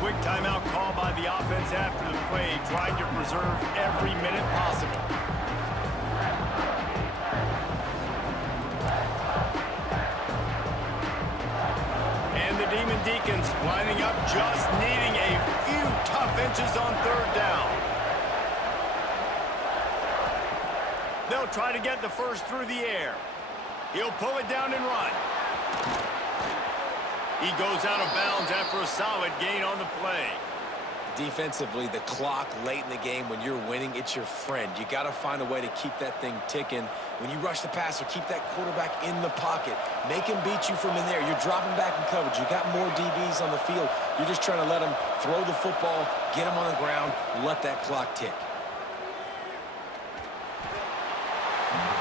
Quick timeout call by the offense after the play, trying to preserve every minute possible. And the Demon Deacons lining up, just needing a few tough inches on third down. They'll try to get the first through the air. He'll pull it down and run. He goes out of bounds after a solid gain on the play. Defensively, the clock late in the game, when you're winning, it's your friend. You got to find a way to keep that thing ticking. When you rush the passer, keep that quarterback in the pocket. Make him beat you from in there. You're dropping back in coverage. You got more DBs on the field. You're just trying to let him throw the football, get him on the ground, let that clock tick.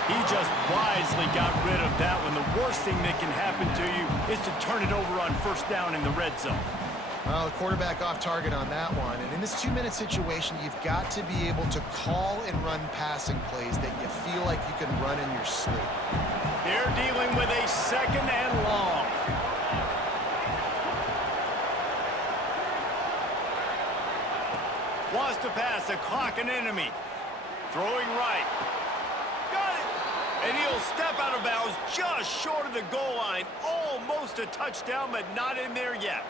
He just wisely got rid of that one. The worst thing that can happen to you is to turn it over on first down in the red zone. Well, the quarterback off target on that one. And in this 2-minute situation, you've got to be able to call and run passing plays that you feel like you can run in your sleep. They're dealing with a second and long. Wants to pass, the clock an enemy. Throwing right. Got it. And he'll step out of bounds just short of the goal line. Almost a touchdown, but not in there yet.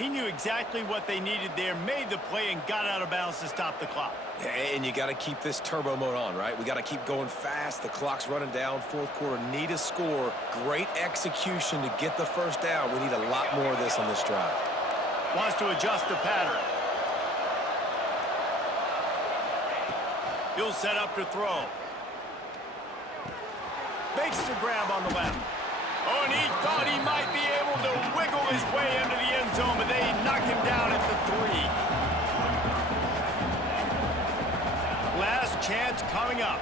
He knew exactly what they needed there, made the play, and got out of bounds to stop the clock. Yeah, and you got to keep this turbo mode on, right? We got to keep going fast. The clock's running down. Fourth quarter, need a score. Great execution to get the first down. We need a lot more of this on this drive. Wants to adjust the pattern. He'll set up to throw. Makes the grab on the left. Oh, and he thought he might be able to wiggle his way into the end zone, but they knock him down at the 3. Last chance coming up.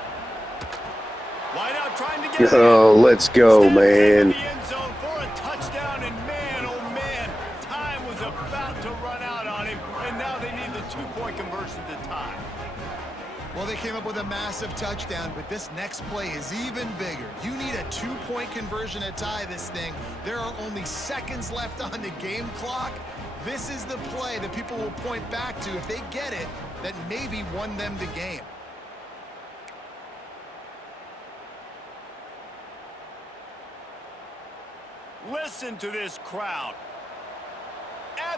Why not trying to get let's go, man. the end zone for a touchdown, and man, oh man, time was about to run out on him, and now they need the 2-point conversion to tie. Well, they came up with a massive touchdown, but this next play is even bigger. You need a 2-point conversion to tie this thing. There are only seconds left on the game clock. This is the play that people will point back to if they get it, that maybe won them the game. Listen to this crowd.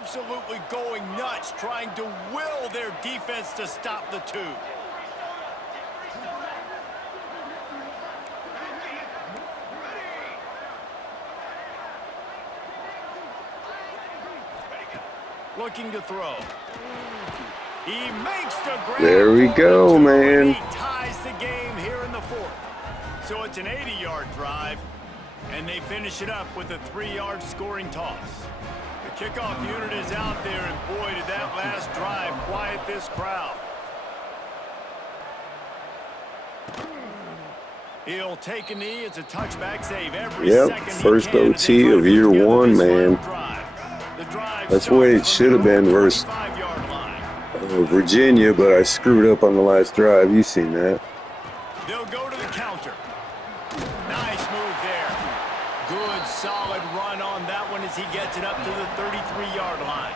absolutely going nuts trying to will their defense to stop the two. Looking to throw. He makes the grab. There we go, man. He ties the game here in the fourth. So it's an 80-yard drive, and they finish it up with a 3-yard scoring toss. The kickoff unit is out there, and boy, did that last drive quiet this crowd. He'll take a knee. It's a touchback save every second. First OT of year one, man. That's the way it should have been versus Virginia, but I screwed up on the last drive. You've seen that. They'll go to the counter. Nice move there. Good, solid run on that one as he gets it up to the 33-yard line.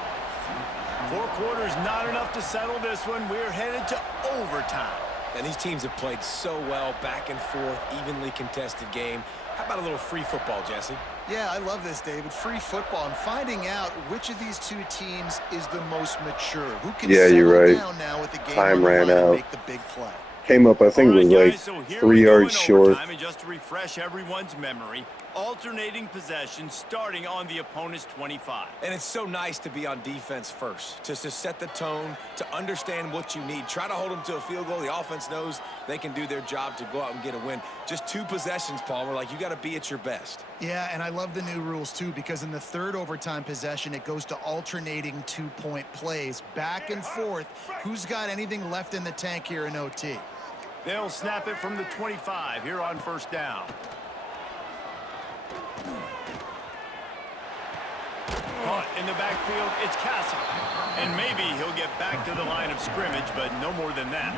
4 quarters, not enough to settle this one. We're headed to overtime. And these teams have played so well, back and forth, evenly contested game. How about a little free football, Jesse? Yeah, I love this, David. Free football and finding out which of these two teams is the most mature. Who can settle down now with the game Time ran out. and make the big play. Came up, I think it was like 3 yards short. And just to refresh everyone's memory, alternating possession starting on the opponent's 25. And it's so nice to be on defense first, just to set the tone, to understand what you need. Try to hold them to a field goal. The offense knows they can do their job to go out and get a win. Just 2 possessions, Palmer. Like, you got to be at your best. Yeah, and I love the new rules, too, because in the 3rd overtime possession, it goes to alternating 2-point plays. Back and forth. Who's got anything left in the tank here in OT? They'll snap it from the 25 here on first down. Caught in the backfield, it's Castle. And maybe he'll get back to the line of scrimmage, but no more than that.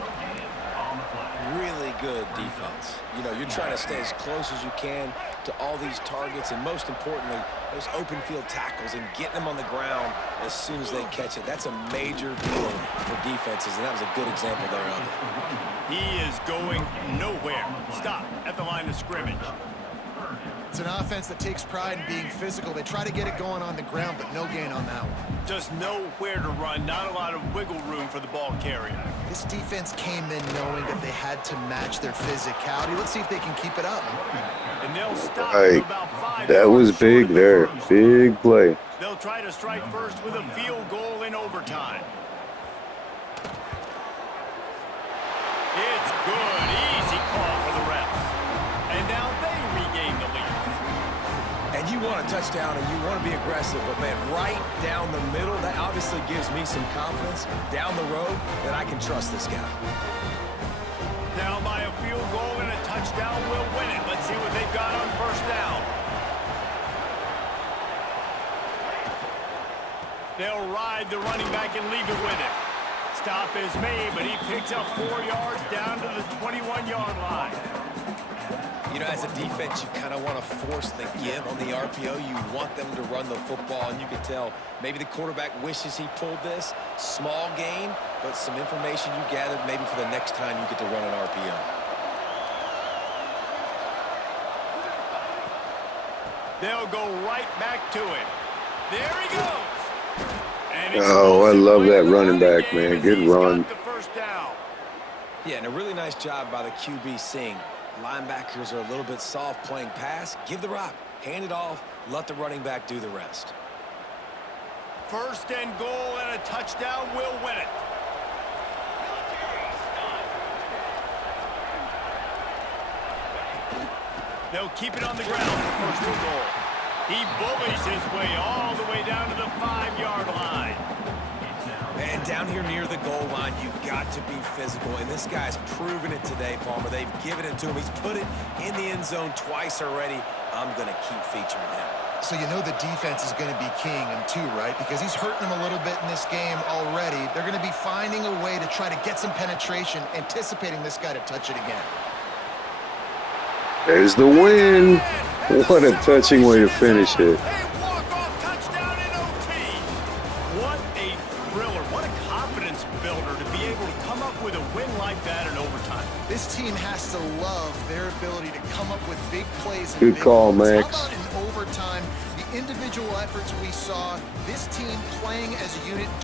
Really good defense. You know, you're trying to stay as close as you can to all these targets, and most importantly, those open field tackles and getting them on the ground as soon as they catch it. That's a major deal for defenses, and that was a good example there of it. He is going nowhere. Stop at the line of scrimmage. It's an offense that takes pride in being physical. They try to get it going on the ground, but no gain on that one. Just nowhere to run. Not a lot of wiggle room for the ball carrier. This defense came in knowing that they had to match their physicality. Let's see if they can keep it up. And they'll stop at about 5 that was big there. Big play. They'll try to strike first with a field goal in overtime. It's good. Easy call for the refs. And now they regain the lead. And you want a touchdown and you want to be aggressive, but man, right down the middle, that obviously gives me some confidence down the road that I can trust this guy. Down by a field goal and a touchdown will win it. Let's see what they've got on first down. They'll ride the running back and leave it with it. Stop is made, but he picks up 4 yards down to the 21-yard line. You know, as a defense, you kind of want to force the give on the RPO. You want them to run the football, and you can tell maybe the quarterback wishes he pulled this. Small gain, but some information you gathered maybe for the next time you get to run an RPO. They'll go right back to it. There he goes. Oh, I love that running back, man. Good run. Yeah, and a really nice job by the QB seeing linebackers are a little bit soft playing pass. Give the rock, hand it off, let the running back do the rest. First and goal and a touchdown will win it. They'll keep it on the ground for first and goal. He bullies his way all the way down to the 5-yard line. And down here near the goal line, you've got to be physical. And this guy's proven it today, Palmer. They've given it to him. He's put it in the end zone twice already. I'm going to keep featuring him. So you know the defense is going to be keying him too, right? Because he's hurting them a little bit in this game already. They're going to be finding a way to try to get some penetration, anticipating this guy to touch it again. There's the win. What a touching way to finish it. A walk-off touchdown in OT. What a thriller. What a confidence builder to be able to come up with a win like that in overtime. This team has to love their ability to come up with big plays. Good call, Max. How about in overtime, the individual efforts we saw, this team playing as a unit.